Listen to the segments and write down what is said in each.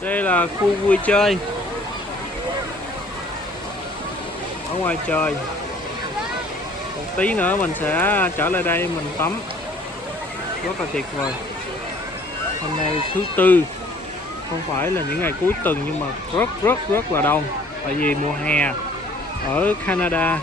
Đây là khu vui chơi ở ngoài trời. Một tí nữa mình sẽ trở lại đây mình tắm, rất là tuyệt vời. Hôm nay thứ tư, không phải là những ngày cuối tuần nhưng mà rất là đông, tại vì mùa hè ở Canada.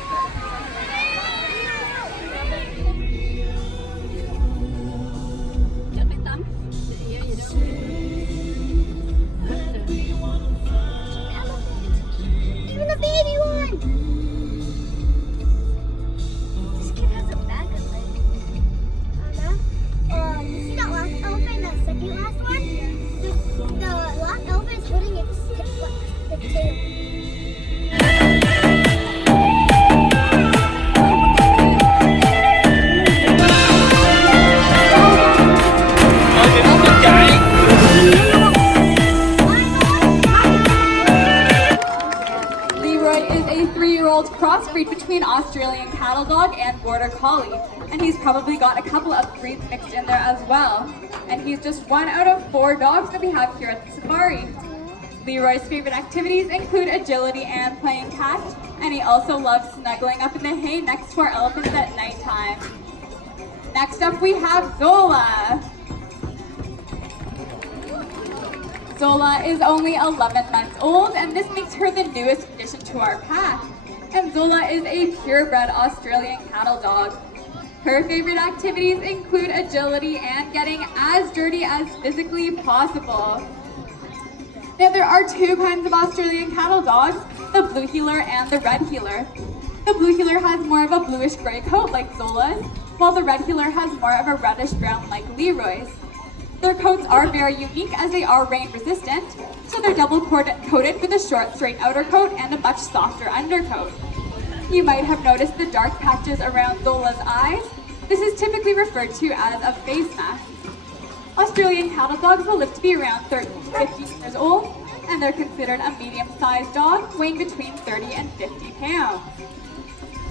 Crossbreed between Australian Cattle Dog and Border Collie, and he's probably got a couple of breeds mixed in there as well. And he's just 1 out of 4 dogs that we have here at the safari. Leroy's favorite activities include agility and playing catch, and he also loves snuggling up in the hay next to our elephants at nighttime. Next up we have Zola. Zola is only 11 months old, and this makes her the newest addition to our pack. And Zola is a purebred Australian cattle dog. Her favorite activities include agility and getting as dirty as physically possible. Now there are 2 kinds of Australian cattle dogs, the blue heeler and the red heeler. The blue heeler has more of a bluish gray coat like Zola's, while the red heeler has more of a reddish brown like Leroy's. Their coats are very unique as they are rain resistant, so they're double coated with a short straight outer coat and a much softer undercoat. You might have noticed the dark patches around Zola's eyes. This is typically referred to as a face mask. Australian cattle dogs will live to be around 13 to 15 years old, and they're considered a medium-sized dog weighing between 30 and 50 pounds.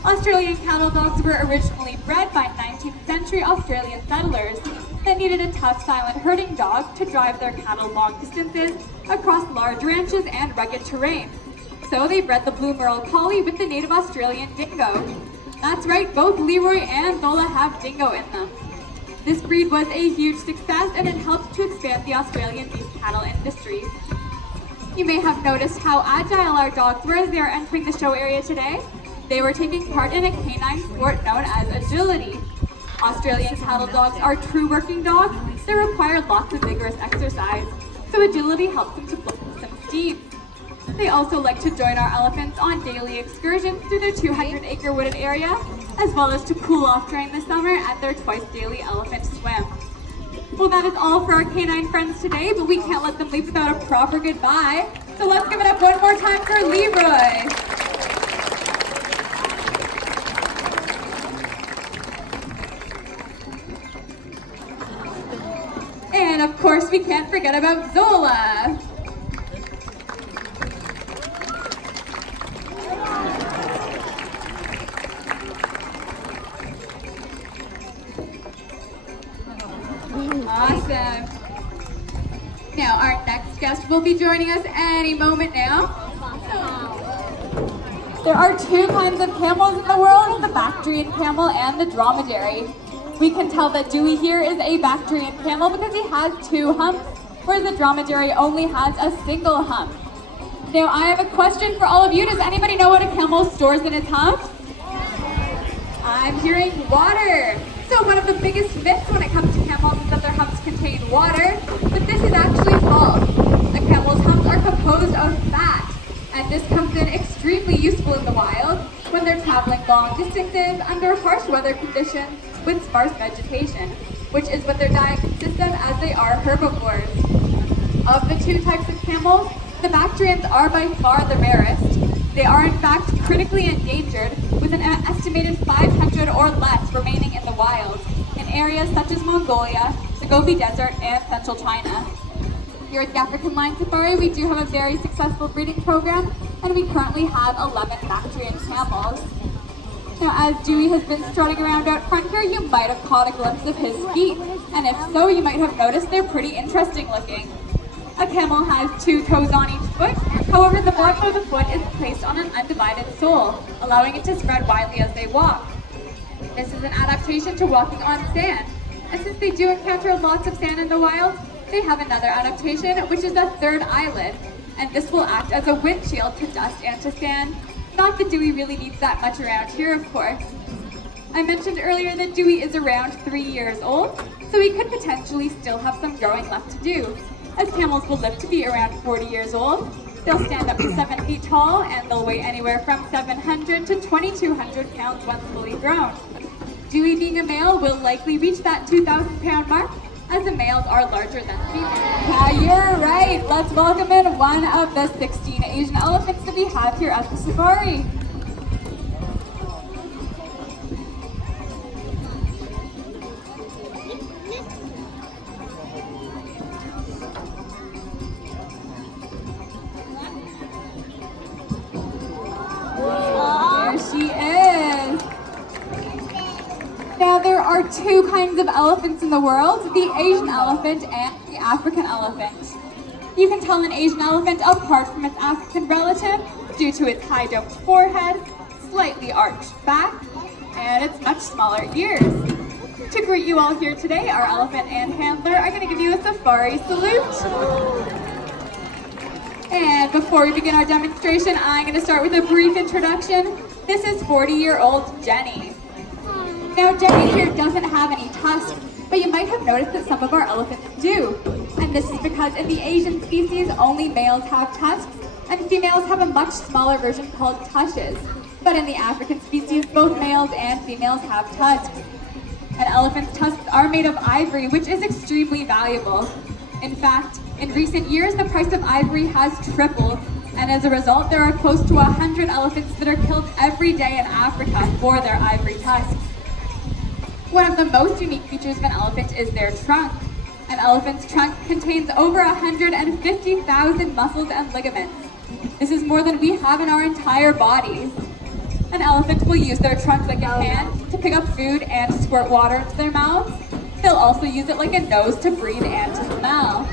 Australian cattle dogs were originally bred by 19th century Australian settlers that needed a tough, silent herding dog to drive their cattle long distances across large ranches and rugged terrain. So they bred the Blue Merle Collie with the native Australian dingo. That's right, both Leroy and Zola have dingo in them. This breed was a huge success, and it helped to expand the Australian beef cattle industry. You may have noticed how agile our dogs were as they are entering the show area today. They were taking part in a canine sport known as agility. Australian cattle dogs are true working dogs that require lots of vigorous exercise, so agility helps them to blow some steam. They also like to join our elephants on daily excursions through their 200-acre wooded area, as well as to cool off during the summer at their twice-daily elephant swim. Well, that is all for our canine friends today, but we can't let them leave without a proper goodbye. So let's give it up one more time for Leroy. And of course, we can't forget about Zola. Awesome. Now our next guest will be joining us any moment now. There are 2 kinds of camels in the world, the Bactrian camel and the dromedary. We can tell that Dewey here is a Bactrian camel because he has 2 humps, whereas the dromedary only has a single hump. Now I have a question for all of you. Does anybody know what a camel stores in its humps? I'm hearing water. So one of the biggest myths when it comes to camels is that their humps contain water, but this is actually false. A camel's humps are composed of fat, and this comes in extremely useful in the wild when they're traveling long distances under harsh weather conditions with sparse vegetation, which is what their diet consists of as they are herbivores. Of the 2 types of camels, the Bactrians are by far the rarest. They are in fact critically endangered, with an estimated 500 or less remaining in the wild, in areas such as Mongolia, the Gobi Desert, and central China. Here at the African Lion Safari, we do have a very successful breeding program, and we currently have 11 Bactrian camels. Now, as Dewey has been strutting around out front here, you might have caught a glimpse of his feet, and if so, you might have noticed they're pretty interesting looking. A camel has 2 toes on each foot. However, the bottom of the foot is placed on an undivided sole, allowing it to spread widely as they walk. This is an adaptation to walking on sand. And since they do encounter lots of sand in the wild, they have another adaptation, which is a third eyelid. And this will act as a windshield to dust and to sand. Not that Dewey really needs that much around here, of course. I mentioned earlier that Dewey is around 3 years old, so he could potentially still have some growing left to do, as camels will live to be around 40 years old. They'll stand up to 7 feet tall, and they'll weigh anywhere from 700 to 2,200 pounds once fully grown. Dewey, being a male, will likely reach that 2,000-pound mark, as the males are larger than females. Yeah, you're right. Let's welcome in one of the 16 Asian elephants that we have here at the safari. There she is. Now, there are 2 kinds of elephants in the world, the Asian elephant and the African elephant. You can tell an Asian elephant apart from its African relative due to its high domed forehead, slightly arched back, and its much smaller ears. To greet you all here today, our elephant and handler are going to give you a safari salute. And before we begin our demonstration, I'm going to start with a brief introduction. This is 40-year-old Jenny. Now, Jenny here doesn't have any tusks, but you might have noticed that some of our elephants do. And this is because in the Asian species, only males have tusks, and females have a much smaller version called tushes. But in the African species, both males and females have tusks. An elephant's tusks are made of ivory, which is extremely valuable. In fact, in recent years, the price of ivory has tripled, and as a result, there are close to 100 elephants that are killed every day in Africa for their ivory tusks. One of the most unique features of an elephant is their trunk. An elephant's trunk contains over 150,000 muscles and ligaments. This is more than we have in our entire bodies. An elephant will use their trunk like a hand to pick up food and to squirt water into their mouths. They'll also use it like a nose to breathe and to smell.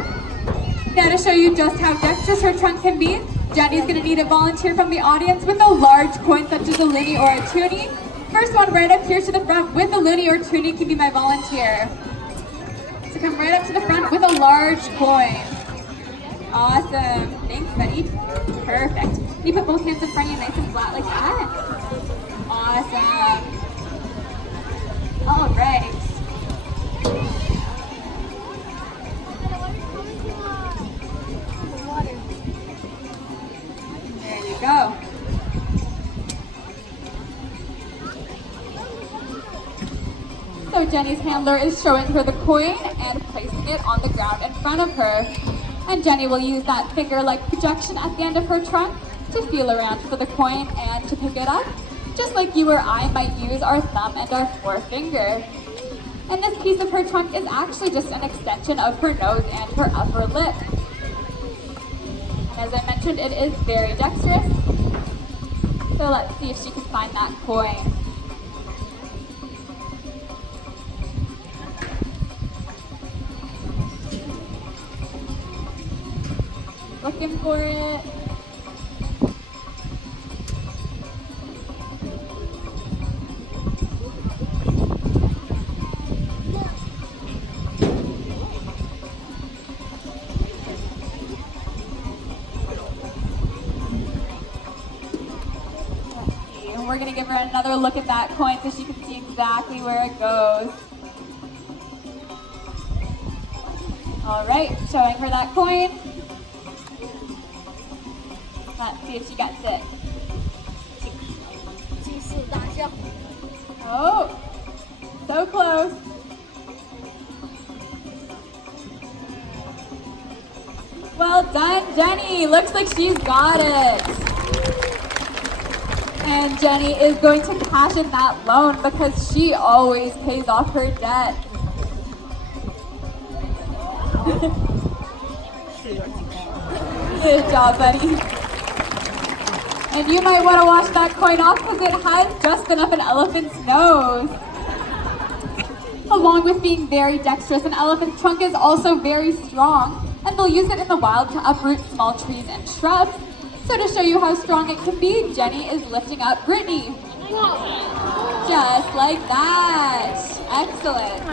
Now, to show you just how dexterous her trunk can be, Jenny's going to need a volunteer from the audience with a large coin such as a loonie or a toonie. First one right up here to the front with a loonie or toonie can be my volunteer. So come right up to the front with a large coin. Awesome. Thanks, buddy. Perfect. You put both hands in front of you nice and flat like that. Awesome. All right. There you go. So Jenny's handler is showing her the coin and placing it on the ground in front of her. And Jenny will use that finger-like projection at the end of her trunk to feel around for the coin and to pick it up, just like you or I might use our thumb and our forefinger. And this piece of her trunk is actually just an extension of her nose and her upper lip. And as I mentioned, it is very dexterous. So let's see if she can find that coin. Looking for it. And we're gonna give her another look at that coin so she can see exactly where it goes. All right, showing her that coin. Let's see if she gets it. Oh, so close. Well done, Jenny. Looks like she's got it. And Jenny is going to cash in that loan because she always pays off her debt. Good job, buddy. And you might want to wash that coin off because it has just enough an elephant's nose. Along with being very dexterous, an elephant's trunk is also very strong. and they'll use it in the wild to uproot small trees and shrubs. So to show you how strong it can be, Jenny is lifting up Brittany. Just like that. Excellent.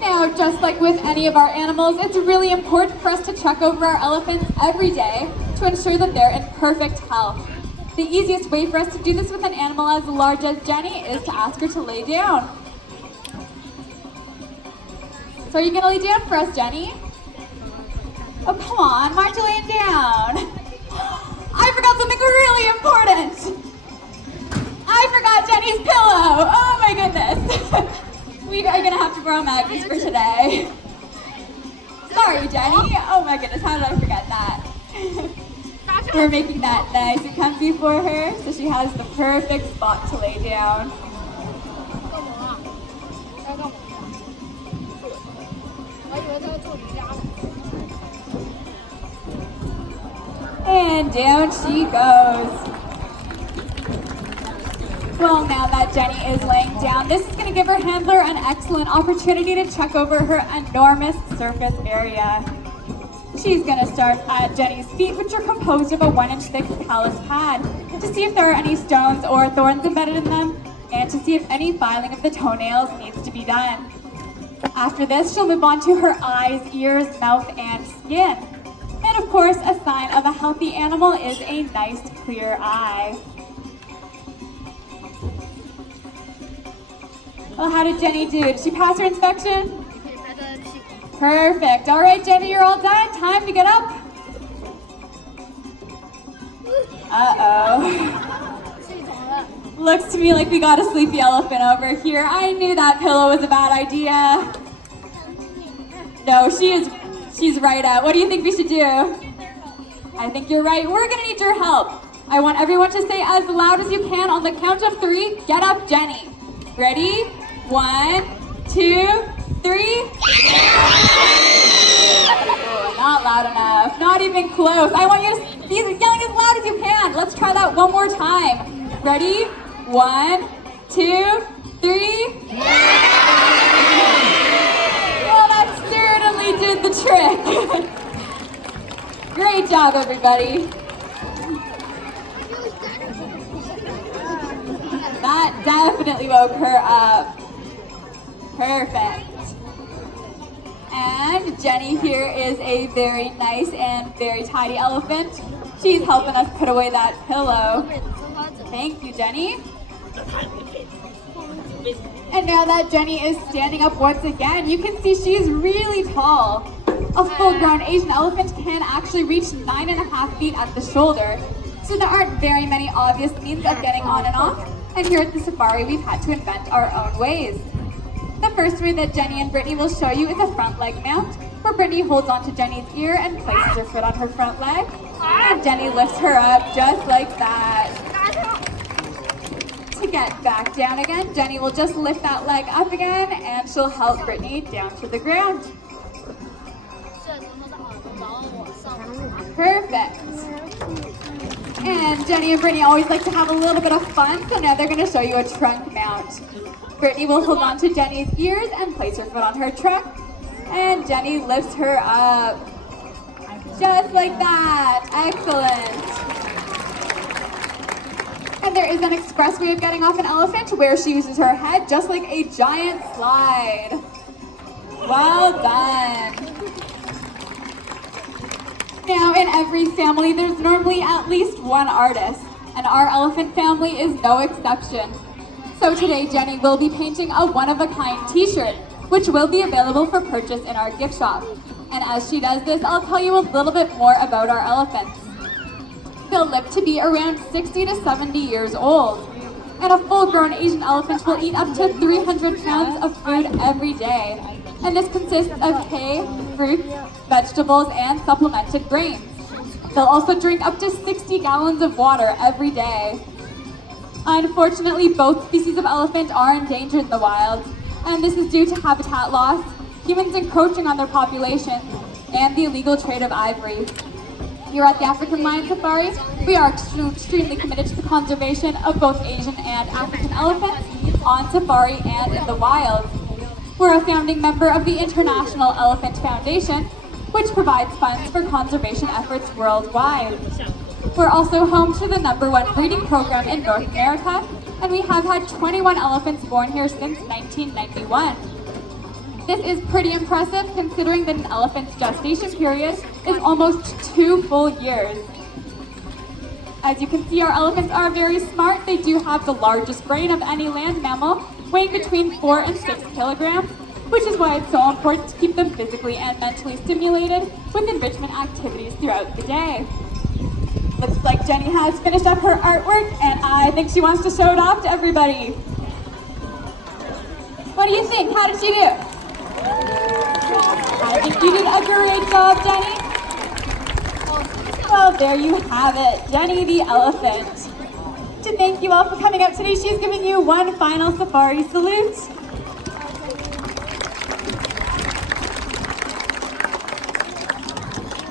Now, just like with any of our animals, it's really important for us to check over our elephants every day to ensure that they're in perfect health. The easiest way for us to do this with an animal as large as Jenny is to ask her to lay down. So are you gonna lay down for us, Jenny? Oh, come on, why aren't you laying down? I forgot something really important. I forgot Jenny's pillow. Oh my goodness. We are gonna have to borrow Maggie's for today. Sorry, Jenny. Oh my goodness, how did I forget that? We're making that nice and comfy for her, so she has the perfect spot to lay down. And down she goes. Well, now that Jenny is laying down, this is going to give her handler an excellent opportunity to check over her enormous surface area. She's going to start at Jenny's feet, which are composed of a 1-inch thick callus pad, to see if there are any stones or thorns embedded in them, and to see if any filing of the toenails needs to be done. After this, she'll move on to her eyes, ears, mouth, and skin. And of course, a sign of a healthy animal is a nice, clear eye. Well, how did Jenny do? Did she pass her inspection? Perfect. All right, Jenny, you're all done. Time to get up. Uh-oh. Looks to me like we got a sleepy elephant over here. I knew that pillow was a bad idea. No, she's right out. What do you think we should do? I think you're right. We're gonna need your help. I want everyone to say as loud as you can on the count of 3. Get up, Jenny. Ready? 1, 2, 3. Oh, not loud enough. Not even close. I want you to be yelling as loud as you can. Let's try that one more time. Ready? 1, 2, 3. Well, that certainly did the trick. Great job, everybody. That definitely woke her up. Perfect. And Jenny here is a very nice and very tidy elephant. She's helping us put away that pillow. Thank you, Jenny. And now that Jenny is standing up once again, you can see she's really tall. A full-grown Asian elephant can actually reach 9.5 feet at the shoulder. So there aren't very many obvious means of getting on and off. And here at the safari, we've had to invent our own ways. The first way that Jenny and Brittany will show you is a front leg mount, where Brittany holds onto Jenny's ear and places her foot on her front leg. And Jenny lifts her up just like that. To get back down again, Jenny will just lift that leg up again, and she'll help Brittany down to the ground. Perfect. And Jenny and Brittany always like to have a little bit of fun, so now they're going to show you a trunk mount. Brittany will hold on to Jenny's ears and place her foot on her trunk, and Jenny lifts her up. Just like that. Excellent. And there is an express way of getting off an elephant where she uses her head just like a giant slide. Well done. Now, in every family, there's normally at least one artist, and our elephant family is no exception. So today, Jenny will be painting a one-of-a-kind t-shirt, which will be available for purchase in our gift shop. And as she does this, I'll tell you a little bit more about our elephants. They'll live to be around 60 to 70 years old. And a full-grown Asian elephant will eat up to 300 pounds of food every day. And this consists of hay, fruits, vegetables, and supplemented grains. They'll also drink up to 60 gallons of water every day. Unfortunately, both species of elephant are endangered in the wild, and this is due to habitat loss, humans encroaching on their population, and the illegal trade of ivory. Here at the African Lion Safari, we are extremely committed to the conservation of both Asian and African elephants on safari and in the wild. We're a founding member of the International Elephant Foundation, which provides funds for conservation efforts worldwide. We're also home to the #1 breeding program in North America, and we have had 21 elephants born here since 1991. This is pretty impressive considering that an elephant's gestation period is almost 2 full years. As you can see, our elephants are very smart. They do have the largest brain of any land mammal, weighing between 4 and 6 kilograms, which is why it's so important to keep them physically and mentally stimulated with enrichment activities throughout the day. Looks like Jenny has finished up her artwork, and I think she wants to show it off to everybody. What do you think? How did she do? I think you did a great job, Jenny. Well, there you have it, Jenny the elephant. To thank you all for coming out today, she's giving you one final safari salute.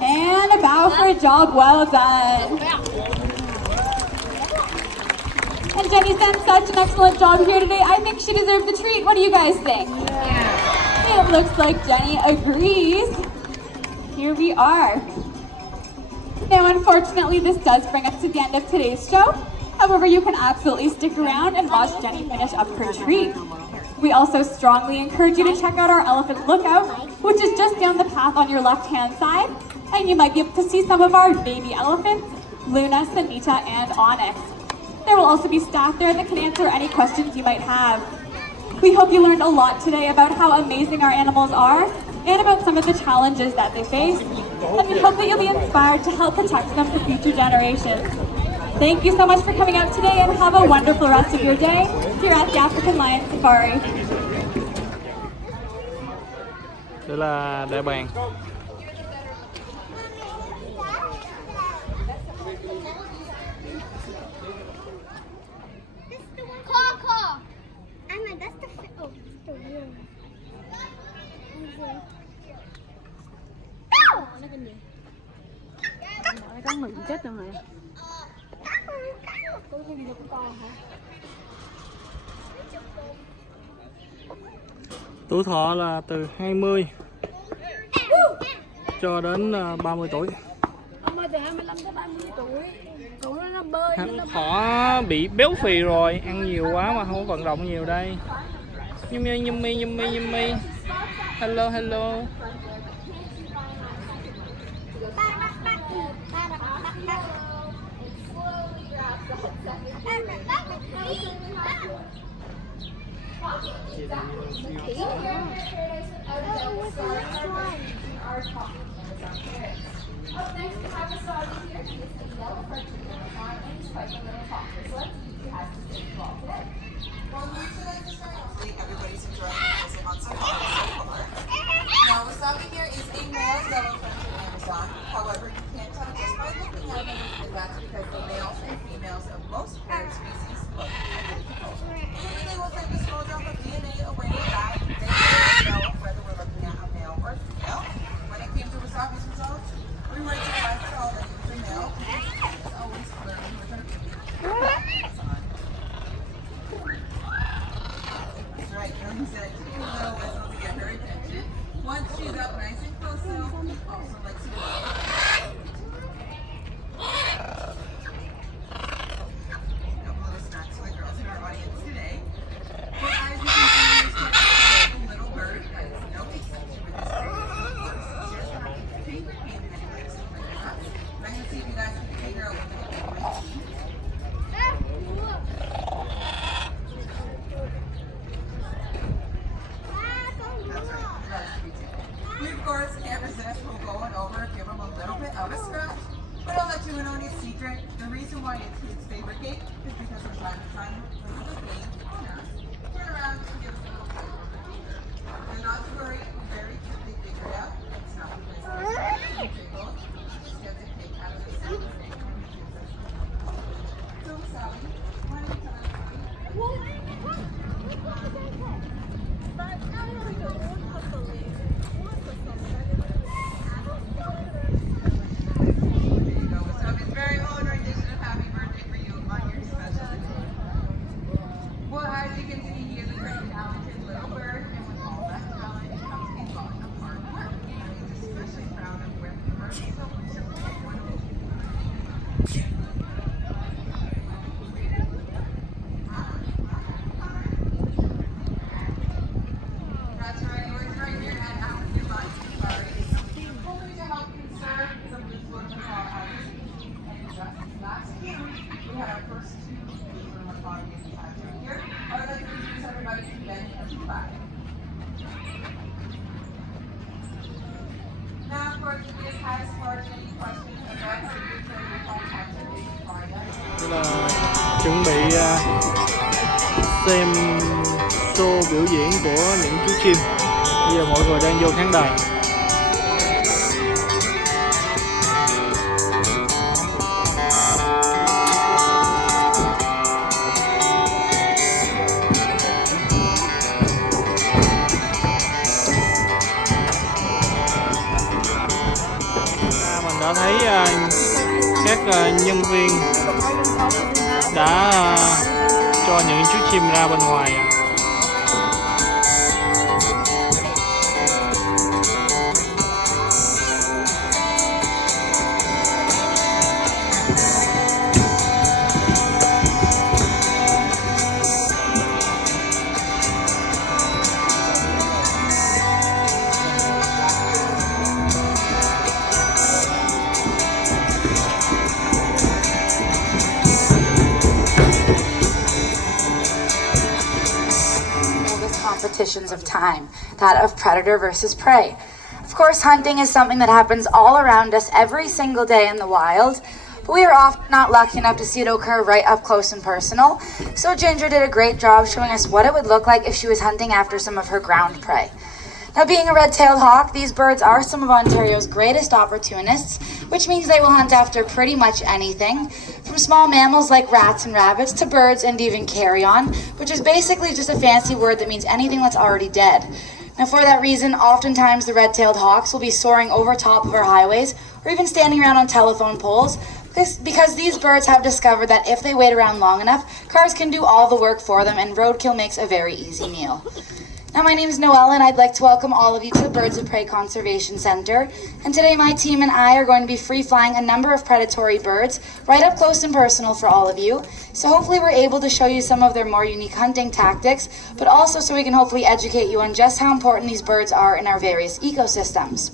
And a bow for a job well done. And Jenny's done such an excellent job here today. I think she deserves a treat. What do you guys think? It looks like Jenny agrees. Here we are. Now, unfortunately, this does bring us to the end of today's show. However, you can absolutely stick around and watch Jenny finish up her treat. We also strongly encourage you to check out our elephant lookout, which is just down the path on your left-hand side. And you might be able to see some of our baby elephants, Luna, Sanita, and Onyx. There will also be staff there that can answer any questions you might have. We hope you learned a lot today about how amazing our animals are and about some of the challenges that they face. And we hope that you'll be inspired to help protect them for future generations. Thank you so much for coming out today, and have a wonderful rest of your day here at the African Lion Safari. Đây là đại bàng. Con mình chết rồi. Tuổi thọ là từ 20 cho đến 30 tuổi. Từ 25 tới 30 tuổi. Tụi nó bơi. Họ bị béo phì rồi, ăn nhiều quá mà không vận động nhiều đây. Yummy. Hello. Up next, we have a dog here. He is the yellow cartoon unicorn, and he's quite a little talker. So let's see who has to say you all today. Hopefully everybody's enjoying the visit on safari so far. Now, wasabi here is a male yellow fronted Amazon. However, you can't tell just by looking at them, and that's because the males and females of most bird species look identical. They will take a small drop of DNA away from that. They will know whether we're looking at a male or female. When it came to wasabi's results, we were surprised at all that it was a male. It's always flirting with her Amazon. That's right, Jones said two little whistles to get her attention. Once she's up nice and close, though, also likes to go. Couple little snacks for the girls in our audience today. last two pieces of photography we have right here. I would like to introduce everybody to Ben and Black. Now, of course, if you guys have any questions about the Victoria contact us. Đây là chuẩn bị xem show biểu diễn của những chú chim. Bây giờ mọi người đang vô khán đài. Mình đã thấy các nhân viên đã cho những chú chim ra bên ngoài. Competitions of time, that of predator versus prey. Of course, hunting is something that happens all around us every single day in the wild, but we are often not lucky enough to see it occur right up close and personal. So Ginger did a great job showing us what it would look like if she was hunting after some of her ground prey. Now, being a red-tailed hawk, these birds are some of Ontario's greatest opportunists, which means they will hunt after pretty much anything, from small mammals like rats and rabbits to birds and even carrion, which is basically just a fancy word that means anything that's already dead. Now, for that reason, oftentimes the red-tailed hawks will be soaring over top of our highways or even standing around on telephone poles, because these birds have discovered that if they wait around long enough, cars can do all the work for them and roadkill makes a very easy meal. Now, my name is Noelle, and I'd like to welcome all of you to the Birds of Prey Conservation Centre. And today my team and I are going to be free-flying a number of predatory birds right up close and personal for all of you. So hopefully we're able to show you some of their more unique hunting tactics, but also so we can hopefully educate you on just how important these birds are in our various ecosystems.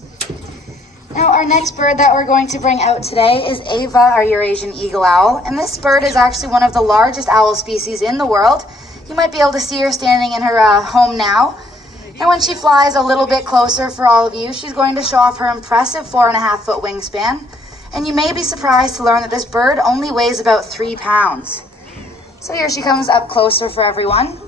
Now, our next bird that we're going to bring out today is Ava, our Eurasian eagle owl. And this bird is actually one of the largest owl species in the world. You might be able to see her standing in her home now. And when she flies a little bit closer for all of you, she's going to show off her impressive 4.5-foot wingspan. And you may be surprised to learn that this bird only weighs about 3 pounds. So here she comes up closer for everyone.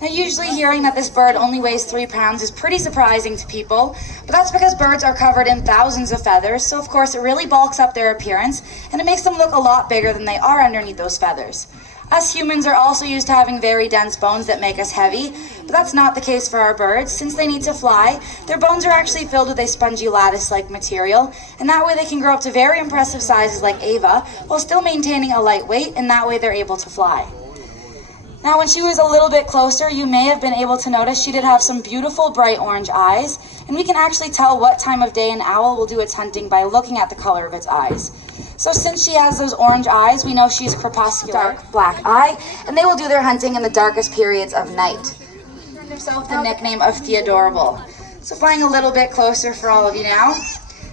Now, usually hearing that this bird only weighs 3 pounds is pretty surprising to people, but that's because birds are covered in thousands of feathers, so of course it really bulks up their appearance, and it makes them look a lot bigger than they are underneath those feathers. Us humans are also used to having very dense bones that make us heavy, but that's not the case for our birds. Since they need to fly, their bones are actually filled with a spongy lattice-like material, and that way they can grow up to very impressive sizes like Ava, while still maintaining a light weight, and that way they're able to fly. Now, when she was a little bit closer, you may have been able to notice she did have some beautiful bright orange eyes, and we can actually tell what time of day an owl will do its hunting by looking at the color of its eyes. So since she has those orange eyes, we know she's crepuscular, dark black eye, and they will do their hunting in the darkest periods of night. She earned herself the nickname of Theodorable. So flying a little bit closer for all of you now.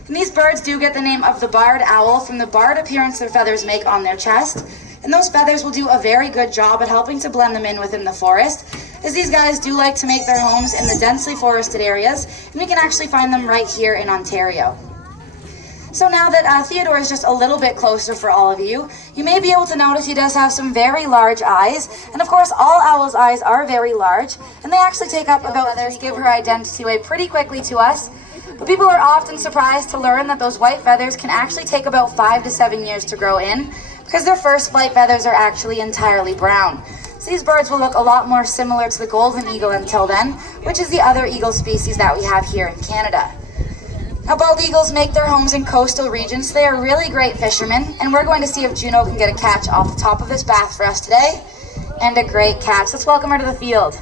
And these birds do get the name of the barred owl from the barred appearance their feathers make on their chest. And those feathers will do a very good job at helping to blend them in within the forest, as these guys do like to make their homes in the densely forested areas, and we can actually find them right here in Ontario. So now that Theodore is just a little bit closer for all of you, you may be able to notice he does have some very large eyes. And of course, all owls' eyes are very large, and they actually take up about feathers, give her identity away pretty quickly to us. But people are often surprised to learn that those white feathers can actually take about 5 to 7 years to grow in, because their first flight feathers are actually entirely brown. So these birds will look a lot more similar to the golden eagle until then, which is the other eagle species that we have here in Canada. Now, bald eagles make their homes in coastal regions, so they are really great fishermen, and we're going to see if Juno can get a catch off the top of this bath for us today. And a great catch. Let's welcome her to the field.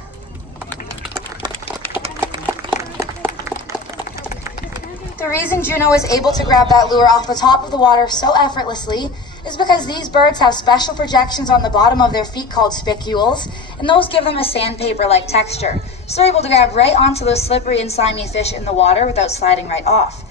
The reason Juno is able to grab that lure off the top of the water so effortlessly is because these birds have special projections on the bottom of their feet called spicules, and those give them a sandpaper-like texture. So they're able to grab right onto those slippery and slimy fish in the water without sliding right off.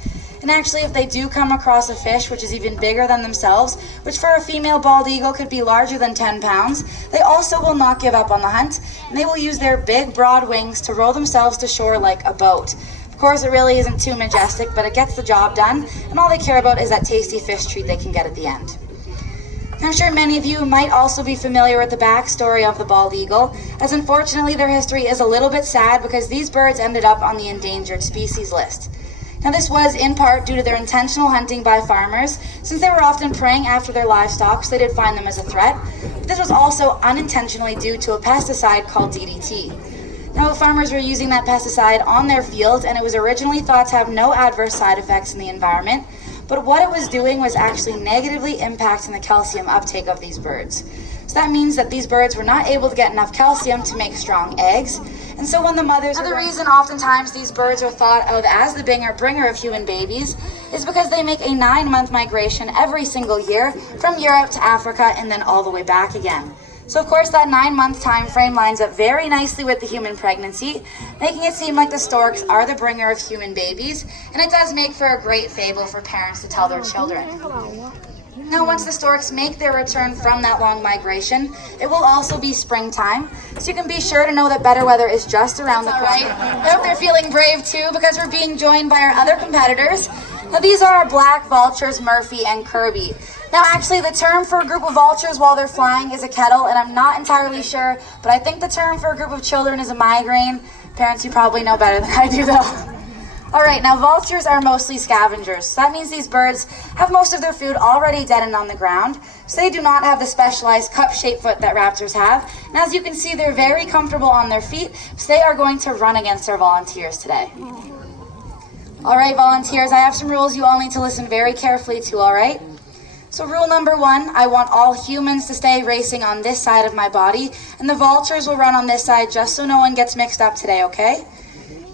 And And actually, if they do come across a fish which is even bigger than themselves, which for a female bald eagle could be larger than 10 pounds, they also will not give up on the hunt, and they will use their big, broad wings to row themselves to shore like a boat. Of course, it really isn't too majestic, but it gets the job done, and all they care about is that tasty fish treat they can get at the end. I'm sure many of you might also be familiar with the backstory of the bald eagle, as unfortunately their history is a little bit sad because these birds ended up on the endangered species list. Now this was in part due to their intentional hunting by farmers, since they were often preying after their livestock, so they did find them as a threat. But this was also unintentionally due to a pesticide called DDT. Now, farmers were using that pesticide on their fields, and it was originally thought to have no adverse side effects in the environment, but what it was doing was actually negatively impacting the calcium uptake of these birds. So that means that these birds were not able to get enough calcium to make strong eggs, and so when the mothers... Now, the reason oftentimes these birds are thought of as the bringer of human babies is because they make a 9-month migration every single year from Europe to Africa and then all the way back again. So of course that 9-month time frame lines up very nicely with the human pregnancy, making it seem like the storks are the bringer of human babies, and it does make for a great fable for parents to tell their children. Now once the storks make their return from that long migration, it will also be springtime, so you can be sure to know that better weather is just around the corner. I hope they're feeling brave too, because we're being joined by our other competitors. Now these are our black vultures, Murphy and Kirby. Now actually the term for a group of vultures while they're flying is a kettle, and I'm not entirely sure, but I think the term for a group of children is a migraine. Parents, you probably know better than I do though. Alright, now vultures are mostly scavengers. So that means these birds have most of their food already dead and on the ground, so they do not have the specialized cup-shaped foot that raptors have. And as you can see, they're very comfortable on their feet, so they are going to run against our volunteers today. Alright volunteers, I have some rules you all need to listen very carefully to, alright? So rule number 1, I want all humans to stay racing on this side of my body, and the vultures will run on this side just so no one gets mixed up today, okay?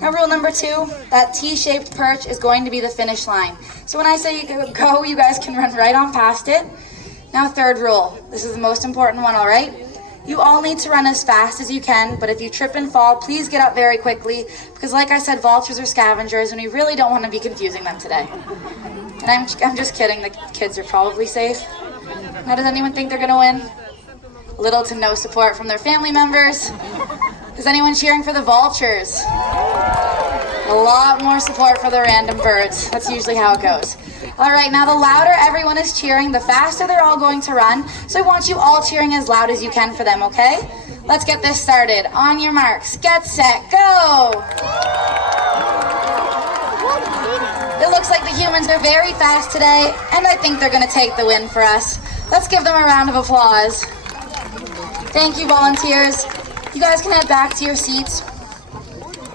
Now rule number 2, that T-shaped perch is going to be the finish line. So when I say you go, you guys can run right on past it. Now third rule, this is the most important one, alright? You all need to run as fast as you can, but if you trip and fall, please get up very quickly, because like I said, vultures are scavengers, and we really don't want to be confusing them today. And I'm just kidding, the kids are probably safe. Now, does anyone think they're going to win? Little to no support from their family members. Is anyone cheering for the vultures? A lot more support for the random birds. That's usually how it goes. All right, now the louder everyone is cheering, the faster they're all going to run. So I want you all cheering as loud as you can for them, okay? Let's get this started. On your marks, get set, go! It looks like the humans are very fast today, and I think they're going to take the win for us. Let's give them a round of applause. Thank you, volunteers. You guys can head back to your seats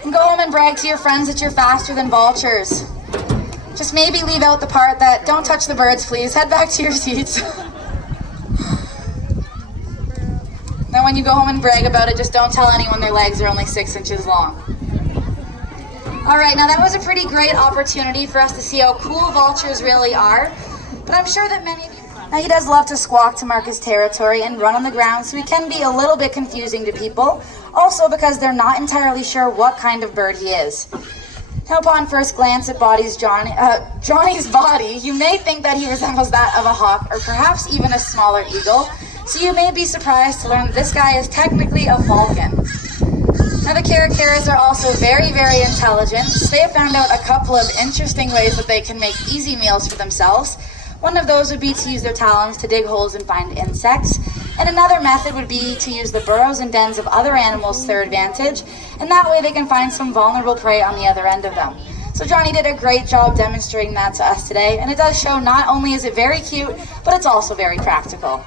and go home and brag to your friends that you're faster than vultures. Just maybe leave out the part that, don't touch the birds, please. Head back to your seats. Now when you go home and brag about it, just don't tell anyone their legs are only 6 inches long. Alright, now that was a pretty great opportunity for us to see how cool vultures really are, but I'm sure that many of you... Now he does love to squawk to mark his territory and run on the ground, so he can be a little bit confusing to people, also because they're not entirely sure what kind of bird he is. Now upon first glance at Johnny's body, you may think that he resembles that of a hawk or perhaps even a smaller eagle, so you may be surprised to learn that this guy is technically a falcon. Now the caracaras are also very, very intelligent, so they have found out a couple of interesting ways that they can make easy meals for themselves. One of those would be to use their talons to dig holes and find insects, and another method would be to use the burrows and dens of other animals to their advantage, and that way they can find some vulnerable prey on the other end of them. So Johnny did a great job demonstrating that to us today, and it does show not only is it very cute, but it's also very practical.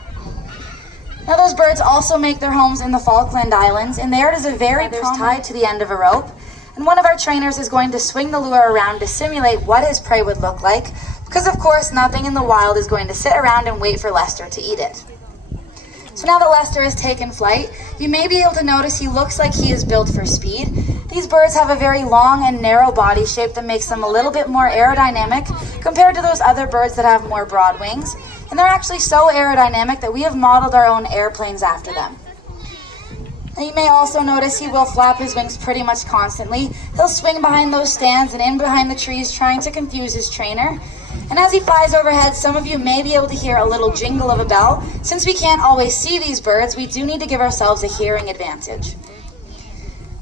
Now those birds also make their homes in the Falkland Islands, and there it is a very tied to the end of a rope, and one of our trainers is going to swing the lure around to simulate what his prey would look like, because of course nothing in the wild is going to sit around and wait for Lester to eat it. So now that Lester has taken flight, you may be able to notice he looks like he is built for speed. These birds have a very long and narrow body shape that makes them a little bit more aerodynamic compared to those other birds that have more broad wings. And they're actually so aerodynamic that we have modeled our own airplanes after them. Now you may also notice he will flap his wings pretty much constantly. He'll swing behind those stands and in behind the trees trying to confuse his trainer. And as he flies overhead, some of you may be able to hear a little jingle of a bell. Since we can't always see these birds, we do need to give ourselves a hearing advantage.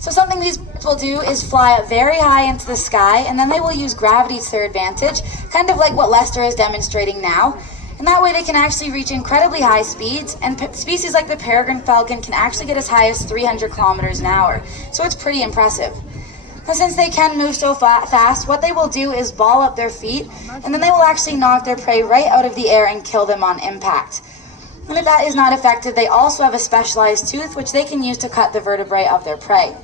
So something these birds will do is fly up very high into the sky, and then they will use gravity to their advantage, kind of like what Lester is demonstrating now. And that way they can actually reach incredibly high speeds, and species like the peregrine falcon can actually get as high as 300 kilometers an hour. So it's pretty impressive. Now since they can move so fast, what they will do is ball up their feet, and then they will actually knock their prey right out of the air and kill them on impact. And if that is not effective, they also have a specialized tooth which they can use to cut the vertebrae of their prey.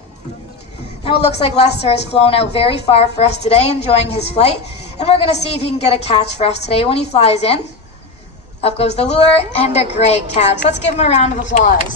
Now it looks like Lester has flown out very far for us today, enjoying his flight, and we're going to see if he can get a catch for us today when he flies in. Up goes the lure, and a great catch. Let's give him a round of applause.